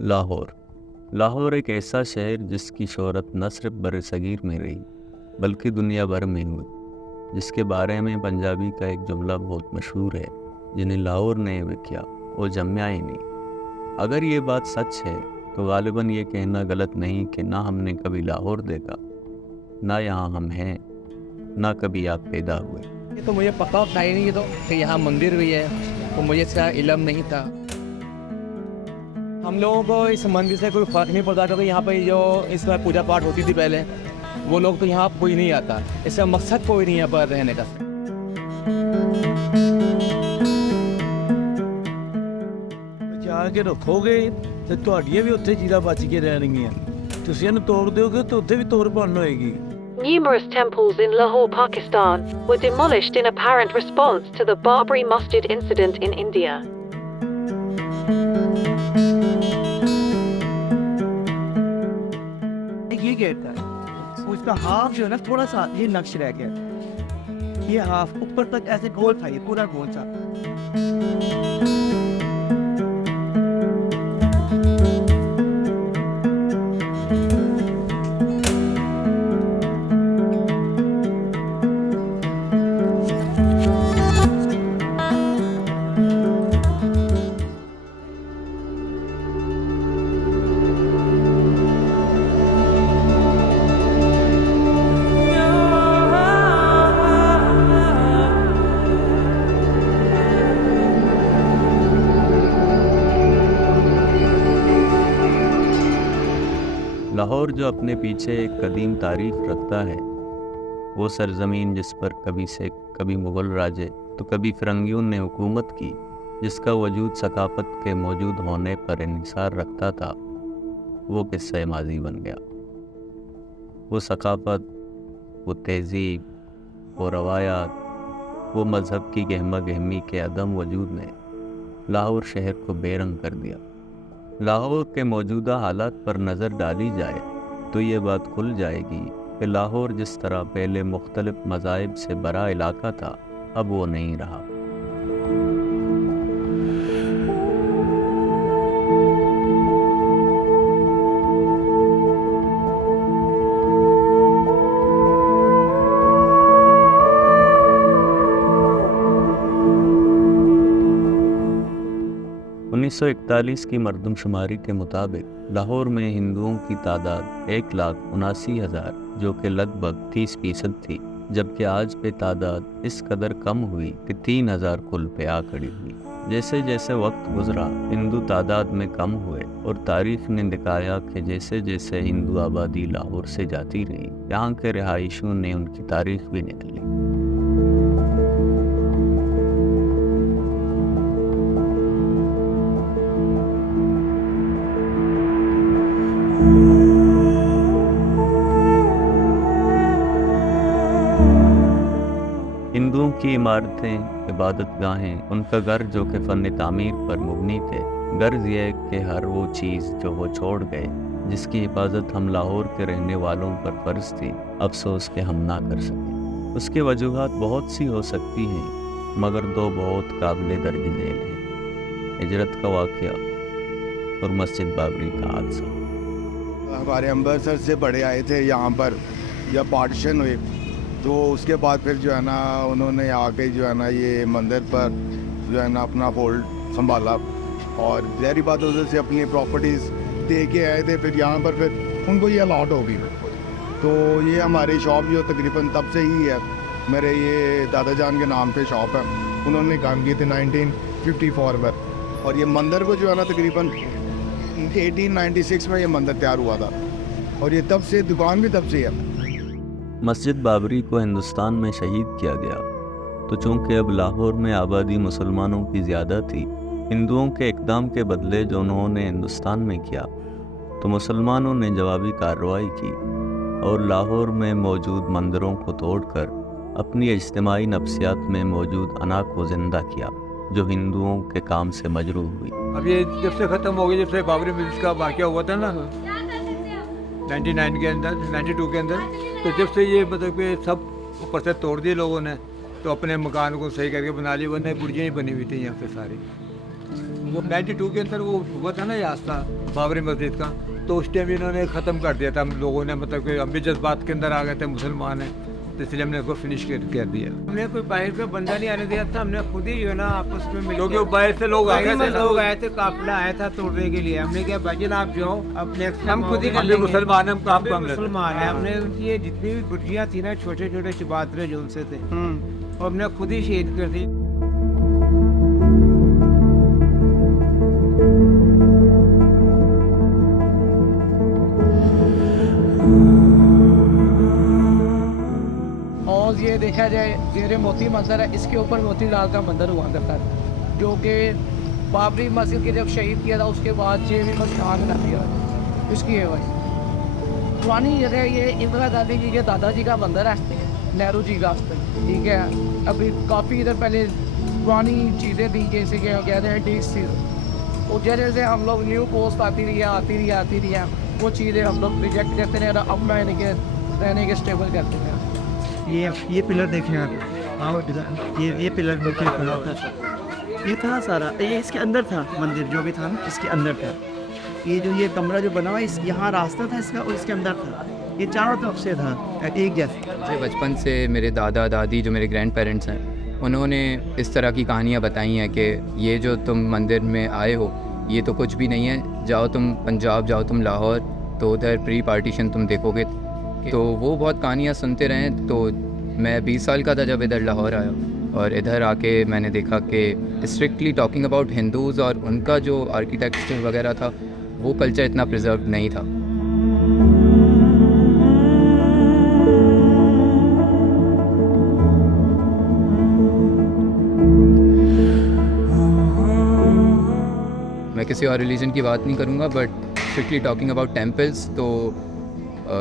लाहौर। लाहौर एक ऐसा शहर जिसकी शोहरत न सिर्फ बरसगीर में रही बल्कि दुनिया भर में हुई, जिसके बारे में पंजाबी का एक जुमला बहुत मशहूर है, जिन्हें लाहौर ने किया वो जम्या ही नहीं। अगर ये बात सच है तो गालिबन ये कहना गलत नहीं कि ना हमने कभी लाहौर देखा, ना यहाँ हम हैं, ना कभी आप पैदा हुए। ये तो मुझे पता था ही नहीं ये तो कि यहाँ मंदिर भी है, तो मुझे इसका इल्म नहीं था। हम लोगों को इस मंदिर से कोई फ़र्क नहीं पड़ता, क्योंकि यहाँ पे जो इसमें पूजा पाठ होती थी पहले, वो लोग तो यहाँ कोई नहीं आता। इसका मकसद कोई नहीं यहाँ पर रहने का। ਬਚਾ ਕੇ ਰੱਖੋਗੇ ਤੇ ਤੁਹਾਡੀਆਂ ਵੀ ਉੱਥੇ ਚੀਜ਼ਾਂ ਬਚ ਕੇ ਰਹਿਣਗੀਆਂ। ਤੁਸੀਂ ਇਹਨੂੰ ਤੋੜ ਦਿਓਗੇ ਤਾਂ ਉੱਥੇ ਵੀ ਤੋੜ ਭੰਨ ਹੋਏਗੀ। Numerous temples in Lahore, Pakistan, were demolished in apparent response to the Babri Masjid incident in India. ये गेट था, उसका हाफ जो है ना थोड़ा सा ये नक्श रह गया। ये हाफ ऊपर तक ऐसे गोल था, ये पूरा गोल था। लाहौर जो अपने पीछे एक कदीम तारीख रखता है, वो सरजमीन जिस पर कभी सिख, कभी मुग़ल राजे तो कभी फिरंगियों ने हुकूमत की, जिसका वजूद सकाफत के मौजूद होने पर इन्हिसार रखता था, वो किस्सा माजी बन गया। वो सकाफत, वो तहज़ीब, वो रवायात, वो मज़हब की गहमा गहमी के अदम वजूद ने लाहौर शहर को बेरंग कर दिया। लाहौर के मौजूदा हालात पर नज़र डाली जाए तो ये बात खुल जाएगी कि लाहौर जिस तरह पहले मुख्तलिफ मज़ाहिब से बड़ा इलाका था, अब वो नहीं रहा। उन्नीस सौ 41 की मरदमशुमारी के मुताबिक लाहौर में हिंदुओं की तादाद 1,79,000, जो कि लगभग 30% थी, जबकि आज पे तादाद इस कदर कम हुई कि 3,000 कुल पे आ खड़ी हुई। जैसे जैसे वक्त गुजरा हिंदू तादाद में कम हुए और तारीख ने दिखाया कि जैसे जैसे हिंदू आबादी लाहौर से जाती रही, यहाँ के रिहायशियों ने उनकी तारीख भी निकली। हिंदुओं की इमारतें, इबादत गाहें, उनका घर जो कि फ़न तामीर पर मुबनी थे, गर्ज यह कि हर वो चीज़ जो वो छोड़ गए, जिसकी हिफाजत हम लाहौर के रहने वालों पर फ़र्ज थी, अफसोस के हम ना कर सके। उसकी वजूहात बहुत सी हो सकती हैं, मगर दो बहुत काबिल दर्ज झेल हैं: हिजरत का वाक़या और मस्जिद बाबरी का हादसा। हमारे अमृतसर से बड़े आए थे यहाँ पर, जब पार्टीशन हुए तो उसके बाद फिर जो है ना उन्होंने आके जो है ना ये मंदिर पर जो है ना अपना होल्ड संभाला, और ज़ाहिर बात उधर से अपनी प्रॉपर्टीज़ दे के आए थे। फिर यहाँ पर फिर उनको ये अलॉट हो गई। तो ये हमारी शॉप जो तकरीबन तब से ही है, मेरे ये दादा जान के नाम पे शॉप है, उन्होंने काम किए थे 1954 में, और ये मंदिर को जो है ना तकरीबन 1896 में ये मंदिर तैयार हुआ था, और ये तब से दुकान भी तब से है। मस्जिद बाबरी को हिंदुस्तान में शहीद किया गया, तो चूँकि अब लाहौर में आबादी मुसलमानों की ज़्यादा थी, हिंदुओं के इक़दाम के बदले जो उन्होंने हिंदुस्तान में किया, तो मुसलमानों ने जवाबी कार्रवाई की और लाहौर में मौजूद मंदिरों को तोड़कर अपनी इज्तिमाई नफ्सियात में मौजूद अना को ज़िंदा किया, जो हिंदुओं के काम से मजरूह हुई। अब ये जब से ख़त्म हो गई, जब से बाबरी मस्जिद का वाक़या हुआ था ना 99 के अंदर, 92 के अंदर, तो जब से ये मतलब कि सब ऊपर से तोड़ दिए लोगों ने, तो अपने मकान को सही करके बना लिए, वरना बुर्जियाँ ही बनी हुई थी यहाँ पे सारी। वो 92 के अंदर वो हुआ था ना ये हादसा बाबरी मस्जिद का, तो उस टाइम इन्होंने ख़त्म कर दिया था हम लोगों ने, मतलब कि हम भी जज्बात के अंदर आ गए थे, मुसलमान हैं, तो इसलिए हमने उसको फिनिश कर दिया। हमने कोई बाहर का बंदा नहीं आने दिया था, हमने खुद ही जो है ना आपस में मिल क्योंकि वो बाहर से लोग आए थे ना, लोग आए थे, काफिला आया था तोड़ने के लिए। हमने क्या भाईजान आप जाओ अपने हम खुद ही कर हम भी लेंगे। मुसलमान हैं, हम काम काम लेते हैं। मुसलमान है, हमने ये जितनी भी गुटियाँ थी ना छोटे छोटे चबातरे जो उनसे थे वो हमने खुद ही शहीद कर दी। और ये देखा जाए जेरे मोती मंदिर है, इसके ऊपर मोती लाल का मंदिर हुआ करता है, जो कि बाबरी मस्जिद के जब शहीद किया था उसके बाद ये भी मस्जिद बना दिया इसकी है भाई। पुरानी जगह ये इंदिरा गांधी जी के दादाजी का मंदिर है, नेहरू जी का, ठीक है। अभी काफ़ी इधर पहले पुरानी चीज़ें थी, जैसे कि कहते हैं डिश थी, और जैसे हम लोग न्यू पोस्ट आती रही है वो चीज़ें हम लोग रिजेक्ट करते रहे, अब मैं इनके रहने के स्टेबल करते हैं। ये पिलर देखें आप, ये पिलर देखें, ये था सारा, ये इसके अंदर था मंदिर जो भी था ना, इसके अंदर था। ये जो ये कमरा जो बना हुआ है यहाँ रास्ता था इसका और इसके अंदर था, ये चारों तरफ से था एक जैसे। मुझे बचपन से मेरे दादा दादी जो मेरे ग्रैंड पेरेंट्स हैं उन्होंने इस तरह की कहानियाँ बताई हैं कि ये जो तुम मंदिर में आए हो ये तो कुछ भी नहीं है, जाओ तुम पंजाब, जाओ तुम लाहौर, तो उधर प्री पार्टीशन तुम देखोगे। तो वो बहुत कहानियाँ सुनते रहे। तो मैं 20 साल का था जब इधर लाहौर आया, और इधर आके मैंने देखा कि स्ट्रिक्टली टॉकिंग अबाउट हिंदूज़ और उनका जो आर्किटेक्चर वगैरह था वो कल्चर इतना प्रिजर्व नहीं था। मैं किसी और रिलीजन की बात नहीं करूँगा, but strictly talking about temples, तो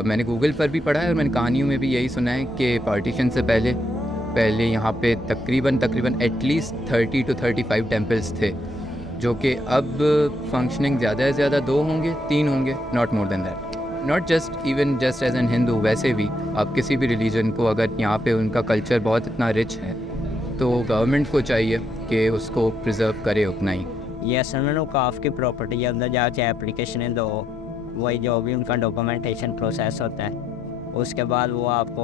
मैंने गूगल पर भी पढ़ा है और मैंने कहानियों में भी यही सुना है कि पार्टीशन से पहले यहाँ पे तकरीबन एटलीस्ट 30 to 35 टेम्पल्स थे, जो कि अब फंक्शनिंग ज़्यादा से ज़्यादा 2 होंगे, 3 होंगे, not more than that. Not just as an Hindu, वैसे भी आप किसी भी रिलीजन को अगर यहाँ पे उनका कल्चर बहुत इतना रिच है तो गवर्नमेंट को चाहिए कि उसको प्रिजर्व करे उतना ही। ये असल में औकाफ की प्रॉपर्टी है, अंदर जाके एप्लीकेशन दो, वही जो भी उनका डॉक्यूमेंटेशन प्रोसेस होता है उसके बाद वो आपको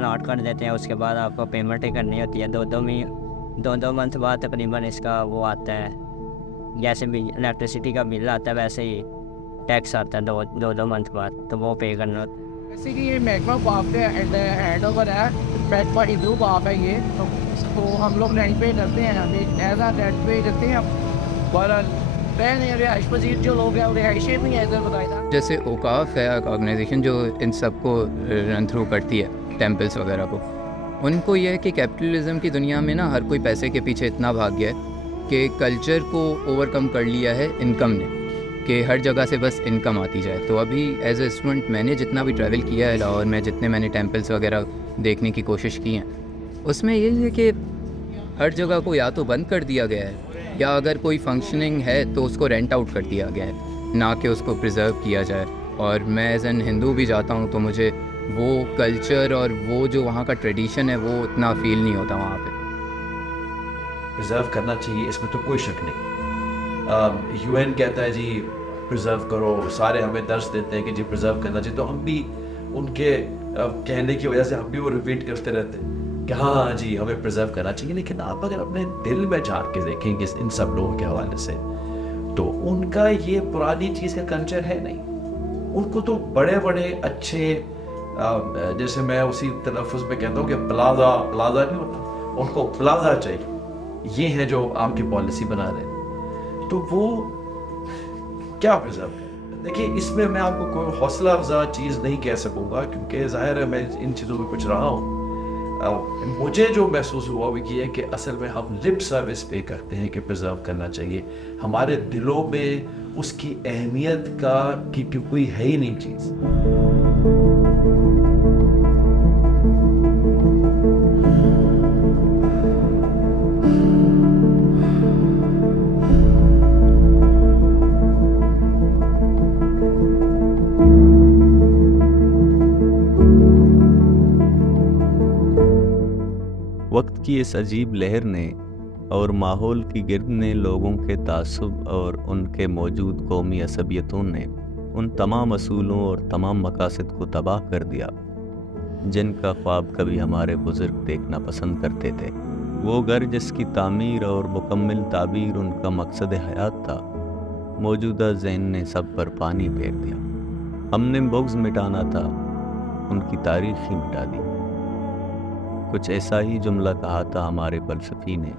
लॉट कर देते हैं। उसके बाद आपको पेमेंट करनी होती है, दो मंथ बाद तकरीबन इसका वो आता है, जैसे भी इलेक्ट्रिसिटी का बिल आता है वैसे ही टैक्स आता है दो मंथ बाद, तो वो पे करना होता है। जैसे कि ये महकमा बाप के हैंड ओवर है, महकमा हिंदू बाप है ये, तो हम लोग रेंट पे करते हैं, हमें ऐसा रेंट पे करते हैं। पर रिहाइश पजीर जो लोग हैं रिहाइशें भी हैं इधर बताया। जैसे औकाफ है ऑर्गेनाइजेशन जो इन सबको रन थ्रू करती है टेम्पल्स वगैरह को, उनको यह है कि कैपिटलिज्म की दुनिया में ना हर कोई पैसे के पीछे इतना भाग गया है कि कल्चर को ओवरकम कर लिया है इनकम ने, कि हर जगह से बस इनकम आती जाए। तो अभी एज ए स्टूडेंट मैंने जितना भी ट्रैवल किया है लाहौर में, जितने मैंने टेम्पल्स वगैरह देखने की कोशिश की हैं, उसमें ये है कि हर जगह को या तो बंद कर दिया गया है या अगर कोई फंक्शनिंग है तो उसको रेंट आउट कर दिया गया है, ना कि उसको प्रिजर्व किया जाए। और मैं एज एन हिंदू भी जाता हूँ तो मुझे वो कल्चर और वो जो वहाँ का ट्रेडिशन है वो उतना फील नहीं होता वहाँ पे। प्रिजर्व करना चाहिए, इसमें तो कोई शक नहीं। यूएन कहता है जी प्रिजर्व करो, सारे हमें दर्श देते हैं कि जी प्रिजर्व करना चाहिए, तो हम भी उनके कहने की वजह से हम भी वो रिपीट करते रहते हैं कि हाँ जी हमें प्रिजर्व करना चाहिए। लेकिन आप अगर अपने दिल में झांक के देखेंगे इन सब लोगों के हवाले से, तो उनका ये पुरानी चीज़ का कल्चर है नहीं। उनको तो बड़े बड़े अच्छे, जैसे मैं उसी तलफ़ुज़ में कहता हूँ कि प्लाजा नहीं होता, उनको प्लाजा चाहिए। ये है जो आपकी पॉलिसी बना रहे हैं, तो वो क्या प्रिजर्व है। देखिए इसमें मैं आपको कोई हौसला अफजा चीज़ नहीं कह सकूँगा, क्योंकि ज़ाहिर है मैं इन चीज़ों में कुछ रहा हूँ। मुझे जो महसूस हुआ वो ये है कि असल में हम लिप सर्विस पे करते हैं कि प्रिजर्व करना चाहिए, हमारे दिलों में उसकी अहमियत की कोई है ही नहीं चीज़। वक्त की इस अजीब लहर ने और माहौल की गिर्द ने लोगों के तासुब और उनके मौजूद कौमी असबियतों ने उन तमाम असूलों और तमाम मकासद को तबाह कर दिया जिनका ख्वाब कभी हमारे बुज़ुर्ग देखना पसंद करते थे। वो घर जिसकी तामीर और मुकम्मल ताबीर उनका मकसद हयात था, मौजूदा ज़हन ने सब पर पानी फेर दिया। हमने बुग़्ज़ मिटाना था, उनकी तारीख़ ही मिटा दी। कुछ ऐसा ही जुमला कहा था हमारे फ़लसफ़ी ने,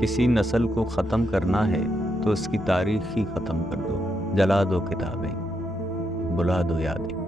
किसी नस्ल को ख़त्म करना है तो उसकी तारीख़ ही ख़त्म कर दो, जला दो किताबें, बुला दो यादें।